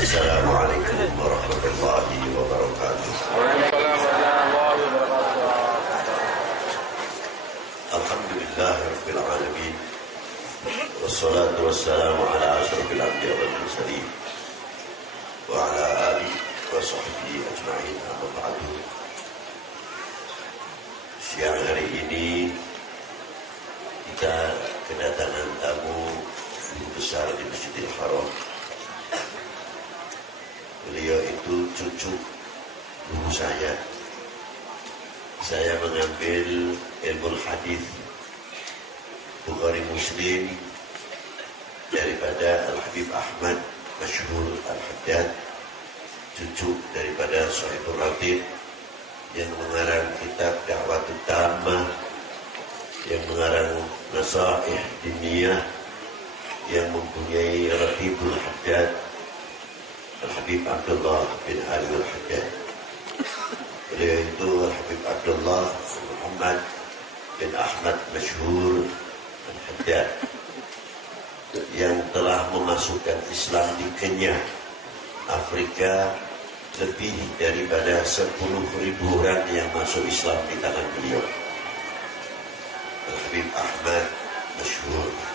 Assalamualaikum warahmatullahi wabarakatuh. Alhamdulillahirabbil alamin. Wassalatu wassalamu ala asyrofil anbiya'i wal mursalin wa ala alihi wa sahbihi ajma'in, amma ba'du. Siang hari ini kita kedatangan tamu guru besar di Masjidil Haram. Beliau itu cucu guru saya. Saya mengambil ilmu hadis Bukhari Muslim daripada Al-Habib Ahmad Masyhur Al-Haddad, cucu daripada Sohibul Ratib yang mengarang kitab Da'watut Tammah, yang mengarang Nasaih Diniyah, yang mempunyai Ratibul Haddad Al-Habib Abdullah bin Ali Al-Haddad. Beliau itu Al-Habib Abdullah Muhammad bin Ahmad Masyhur Al-Haddad yang telah memasukkan Islam di Kenya, Afrika, lebih daripada 10.000 orang yang masuk Islam di tangan beliau. Al-Habib Ahmad Masyhur.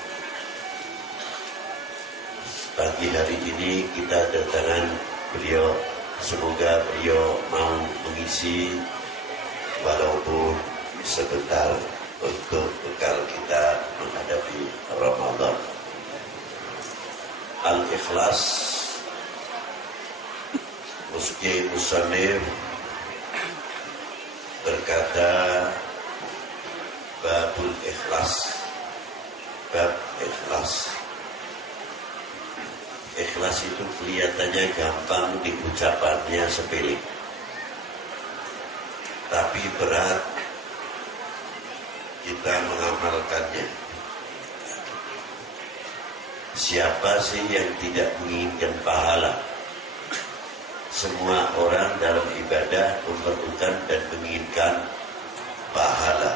Pagi hari ini kita datangan beliau. Semoga beliau mau mengisi walaupun sebentar untuk bekal kita menghadapi Ramadan. Al-Ikhlas, Musyekh Musannif berkata, Babul Ikhlas, bab ikhlas. Ikhlas itu kelihatannya gampang, diucapannya sepele, tapi berat kita mengamalkannya. Siapa sih yang tidak menginginkan pahala? Semua orang dalam ibadah memerlukan dan menginginkan pahala.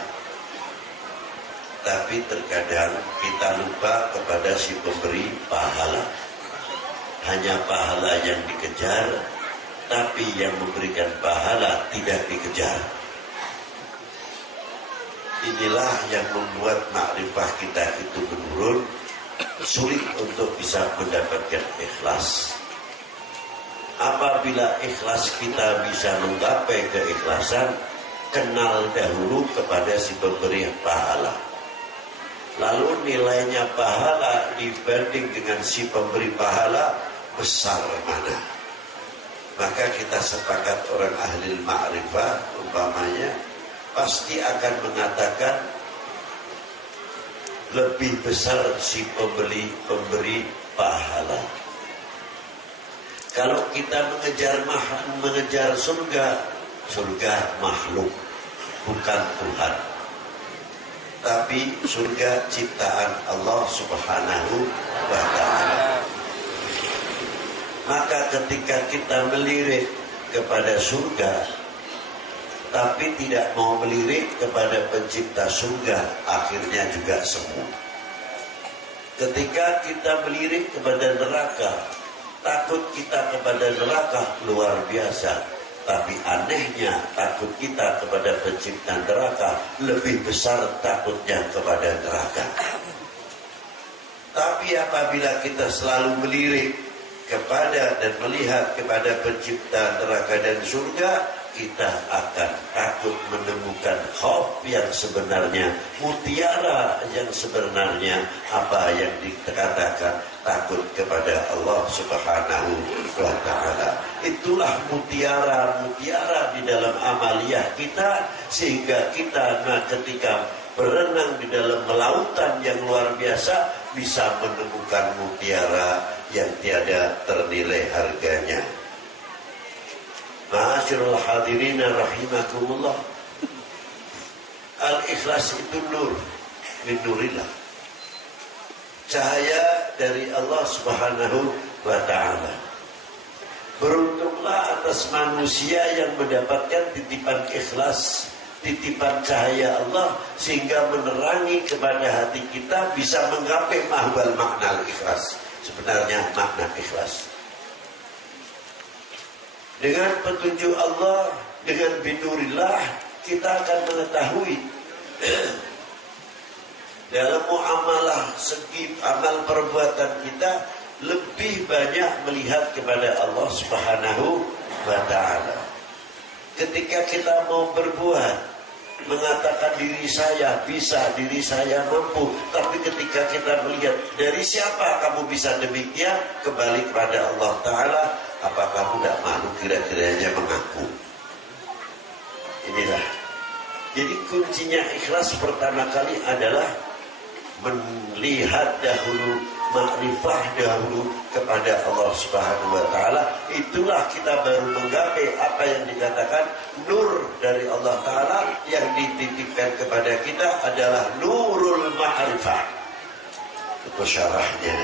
Tapi terkadang kita lupa kepada si pemberi pahala. Hanya pahala yang dikejar, tapi yang memberikan pahala tidak dikejar. Inilah yang membuat makrifah kita itu menurun, sulit untuk bisa mendapatkan ikhlas. Apabila ikhlas kita bisa menggapai keikhlasan, kenal dahulu kepada si pemberi pahala. Lalu nilainya pahala dibanding dengan si pemberi pahala besar mana? Maka kita sepakat orang ahli ma'rifah umpamanya pasti akan mengatakan lebih besar si pemberi pahala. Kalau kita mengejar surga, surga makhluk, bukan Tuhan. Tapi surga ciptaan Allah Subhanahu wa ta'ala. Maka ketika kita melirik kepada surga, tapi tidak mau melirik kepada pencipta surga, akhirnya juga semu. Ketika kita melirik kepada neraka, takut kita kepada neraka luar biasa. Tapi anehnya takut kita kepada pencipta neraka lebih besar takutnya kepada neraka. Tapi apabila kita selalu melirik kepada dan melihat kepada pencipta neraka dan surga, kita akan takut menemukan khauf yang sebenarnya, mutiara yang sebenarnya, apa yang dikatakan takut kepada Allah Subhanahu wa ta'ala. Itulah mutiara-mutiara di dalam amaliyah kita, sehingga kita ketika berenang di dalam lautan yang luar biasa bisa menemukan mutiara yang tiada ternilai harganya. Ma'asyiral hadirin rahimakumullah. Al-ikhlas itu nur min nurillah, cahaya dari Allah Subhanahu wa ta'ala. Beruntunglah atas manusia yang mendapatkan titipan ikhlas, titipan cahaya Allah, sehingga menerangi kepada hati kita, bisa menggapai mahwal makna ikhlas. Sebenarnya makna ikhlas Dengan petunjuk Allah, dengan binurillah, kita akan mengetahui dalam muamalah segi amal perbuatan kita lebih banyak melihat kepada Allah Subhanahu wa ta'ala. Ketika kita mau berbuat, mengatakan diri saya bisa, diri saya mampu, tapi ketika kita melihat dari siapa kamu bisa demikian, kembali kepada Allah Ta'ala, apa kamu tidak malu kira-kiranya mengaku? Inilah. Jadi kuncinya ikhlas pertama kali adalah melihat dahulu, makrifah dahulu kepada Allah Subhanahu wa ta'ala. Itulah kita baru menggapai apa yang dikatakan nur dari Allah Ta'ala yang dititipkan kepada kita adalah nurul ma'rifah. Itu syarahnya.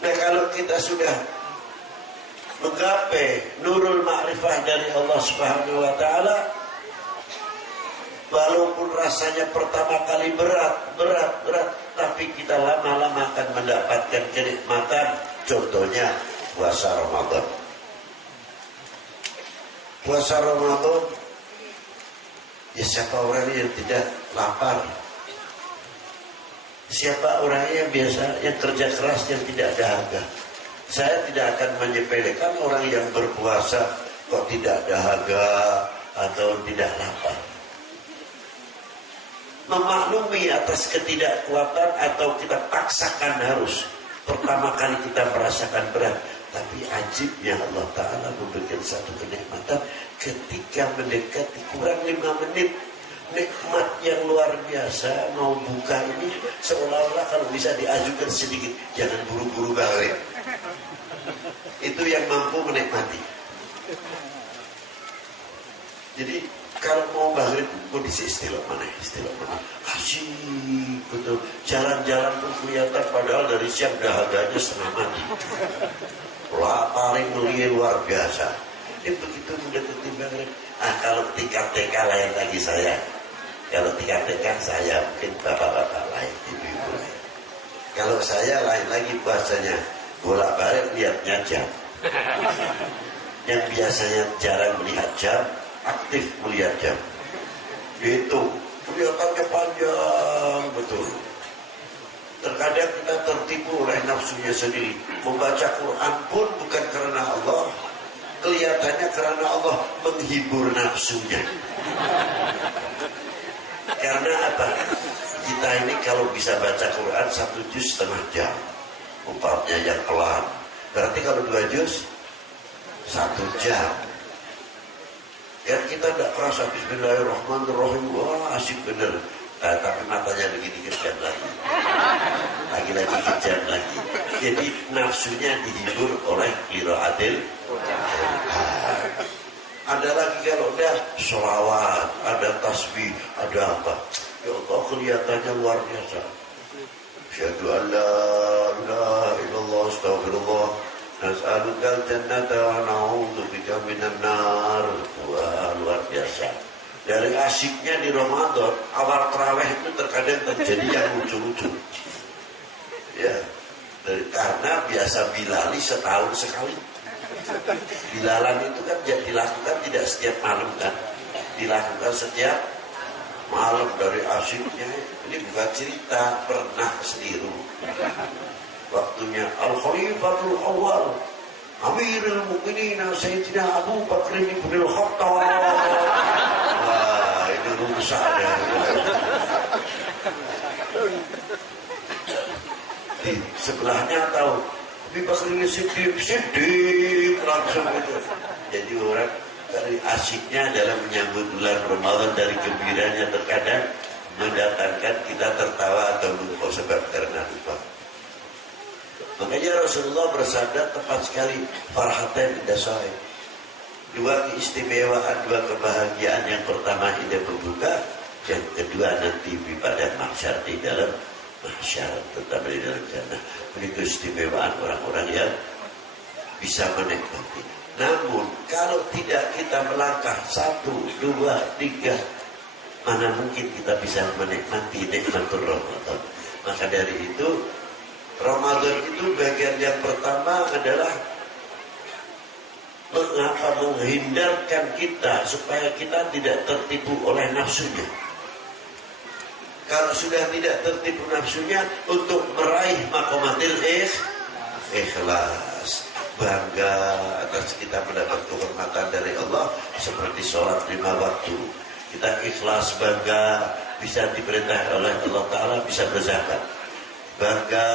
Nah, kalau kita sudah menggapai nurul ma'rifah dari Allah Subhanahu wa ta'ala, walaupun rasanya pertama kali berat, tapi kita lama-lama akan mendapatkan kenikmatan. Contohnya puasa Ramadan. Puasa Ramadan, ya siapa orang yang tidak lapar? Siapa orang yang biasa, yang kerja keras, yang tidak dahaga? Saya tidak akan menyepelekan orang yang berpuasa kok tidak dahaga atau tidak lapar. Memaklumi atas ketidakkuatan atau kita paksakan harus pertama kali kita merasakan berat, tapi ajibnya Allah Ta'ala memberikan satu kenikmatan ketika mendekati kurang 5 menit, nikmat yang luar biasa. Mau buka ini seolah-olah kalau bisa diajukan sedikit, jangan buru-buru balik. Itu yang mampu menikmati. Jadi kalau mau maghrib kondisi istilah mana asyik betul, jalan-jalan pun kelihatan padahal dari siang dahaganya setengah mati. Paling luar biasa. Ini begitu mendekati maghrib. Kalau tingkat TK lain lagi saya. Kalau tingkat TK saya mungkin bapak-bapak lain, ibu-ibu lain. Kalau saya lain lagi puasanya bolak-balik lihatnya jam. Yang biasanya jarang melihat jam, aktif melihat jam. Itu kelihatannya panjang betul. Terkadang kita tertipu oleh nafsunya sendiri. Membaca Quran pun bukan karena Allah, kelihatannya karena Allah menghibur nafsunya. Karena apa? Kita ini kalau bisa baca Quran 1 juz setengah jam, umpamanya yang pelan. Berarti kalau 2 juz 1 jam. Kan kita tidak kerasa bismillahirrahmanirrahim, wah asik bener. Tapi matanya begini kejam lagi. Lagi-lagi kejam lagi. Jadi nafsunya dihibur oleh qiraatil Quran. Ada lagi kalau udah sholawat, ada tasbih, ada apa. Ya Allah kelihatannya luar biasa. Asyhadu an la ilaha illallah astaghfirullah. Nas'alukal jannata wa na'udzubika minan nar. Wah, luar biasa. Dari asyiknya di Ramadan, awal tarawih itu terkadang terjadi yang lucu-lucu. Ya, karena biasa bilali setahun sekali. Bilalan itu kan dilakukan tidak setiap malam kan, dilakukan setiap malam. Dari asyiknya ini bukan cerita, pernah setiru. Waktunya Al-Khalifatul Awal Amirul Mukminin Sayyidina Abu Bakr ibn al-Khattab. Wah, itu rusak ya. Di sebelahnya tahu Abu Bakr ini Siddiq langsung itu. Jadi orang dari asyiknya dalam menyambut bulan Ramadan, dari gembiranya terkadang mendatangkan kita tertawa atau lupa sebab karena lupa. Makanya Rasulullah bersabda tepat sekali, farhatan dasai. 2 keistimewaan, 2 kebahagiaan. Yang pertama indah berbuka, yang kedua nanti pada mahsyar, di dalam mahsyar, tetap di dalam jannah. Ini keistimewaan orang-orang yang bisa menikmati. Namun kalau tidak kita melangkah 1, 2, 3, mana mungkin kita bisa menikmati nikmatul Ramadan. Maka dari itu Ramadan itu bagian yang pertama adalah Mengapa menghindarkan kita supaya kita tidak tertipu oleh nafsunya? Kalau sudah tidak tertipu nafsunya, untuk meraih makomatil ikhlas, bangga atas kita mendapat kehormatan dari Allah seperti sholat 5 waktu. Kita ikhlas, bangga bisa diperintah oleh Allah Ta'ala, bisa berzakat. Bangga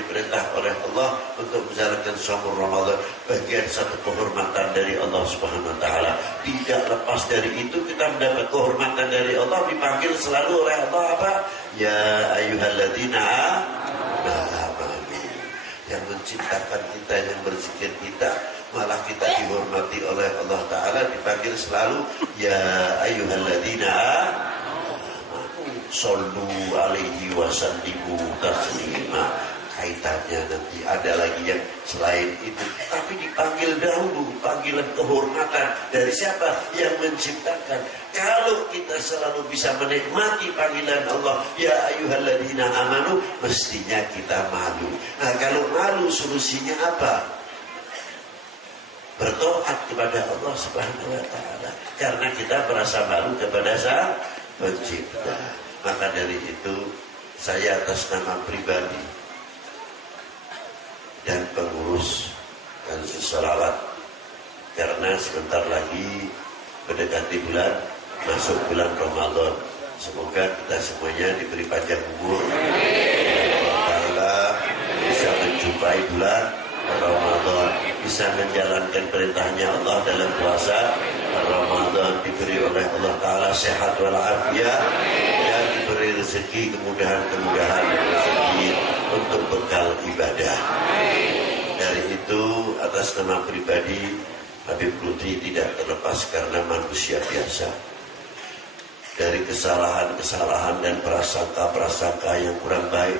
diperintah oleh Allah untuk menjalankan shaum Ramadan, bagian satu kehormatan dari Allah Subhanahu wa taala. Tidak lepas dari itu kita mendapat kehormatan dari Allah, dipanggil selalu oleh Allah apa? Ya ayyuhalladzina amanu. Yang menciptakan kita, yang berzikir kita, malah kita dihormati oleh Allah Ta'ala, dipanggil selalu ya ayyuhalladzina sallu alaihi wasallimu taslima. Kaitannya nanti ada lagi yang selain itu, tapi dipanggil dahulu, panggilan kehormatan dari siapa? Yang menciptakan. Kalau kita selalu bisa menikmati panggilan Allah ya ayyuhalladzina amanu, mestinya kita malu. Nah, kalau malu solusinya apa? Bertoat kepada Allah Subhanahu wa taala, karena kita merasa malu kepada Sang Pencipta. Maka dari itu saya atas nama pribadi dan pengurus Kansus Sholawat, karena sebentar lagi mendekati bulan masuk bulan Ramadan, semoga kita semuanya diberi panjang umur, Allah Ta'ala bisa menjumpai bulan Ramadan, bisa menjalankan perintahnya Allah dalam puasa Ramadan, diberi oleh Allah Ta'ala sehat walafiat, dan diberi rezeki, kemudahan-kemudahan rezeki untuk bekal ibadah. Dari itu atas nama pribadi Habib Lutfi tidak terlepas karena manusia biasa dari kesalahan-kesalahan dan prasangka-prasangka yang kurang baik,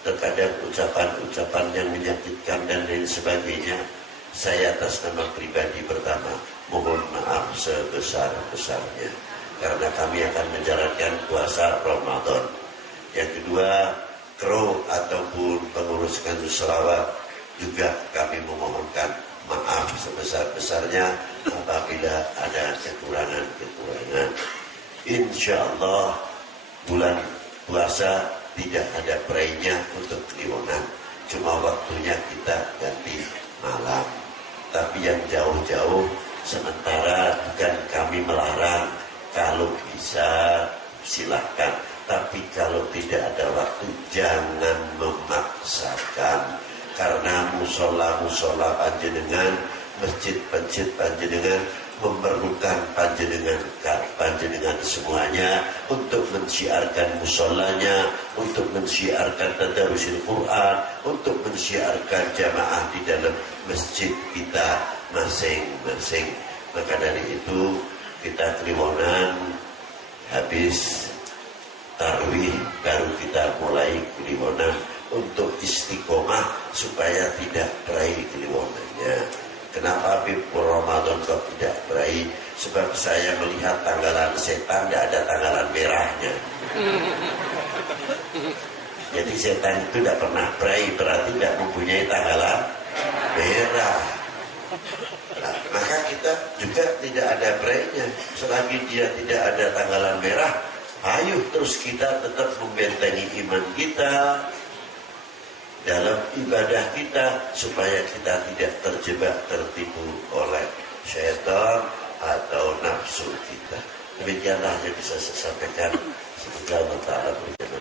terkadang ucapan-ucapan yang menyakitkan dan lain sebagainya. Saya atas nama pribadi pertama mohon maaf sebesar-besarnya, karena kami akan menjalankan puasa Ramadan. Yang kedua, kru ataupun pengurus Kansus Sholawat juga kami memohonkan maaf sebesar-besarnya apabila ada kekurangan-kekurangan. Insya Allah bulan puasa tidak ada prainya untuk kliwonan, cuma waktunya kita ganti malam. Tapi yang jauh-jauh sementara bukan kami melarang, kalau bisa silahkan, tapi kalau tidak ada waktu jangan memaksakan, karena musola-musola panjenengan, masjid-masjid panjenengan memerlukan panjenengan semuanya untuk mensiarkan musolanya, untuk mensiarkan tadarusil Quran, untuk mensiarkan jamaah di dalam masjid kita masing-masing. Maka dari itu kita kliwonan habis tarwih baru kita mulai kliwonan untuk istiqomah supaya tidak berakhir kliwonannya. Kenapa Habib Ramadan kok tidak berakhir? Sebab saya melihat tanggalan setan tidak ada tanggalan merahnya. Jadi setan itu tidak pernah berakhir, berarti tidak mempunyai tanggalan merah. Nah, maka kita juga tidak ada berakhirnya. Selagi dia tidak ada tanggalan merah, ayo terus kita tetap membentengi iman kita dalam ibadah kita, supaya kita tidak terjebak, tertipu oleh syaitan atau nafsu kita. Demikianlah yang bisa saya sampaikan. Semoga Allah Ta'ala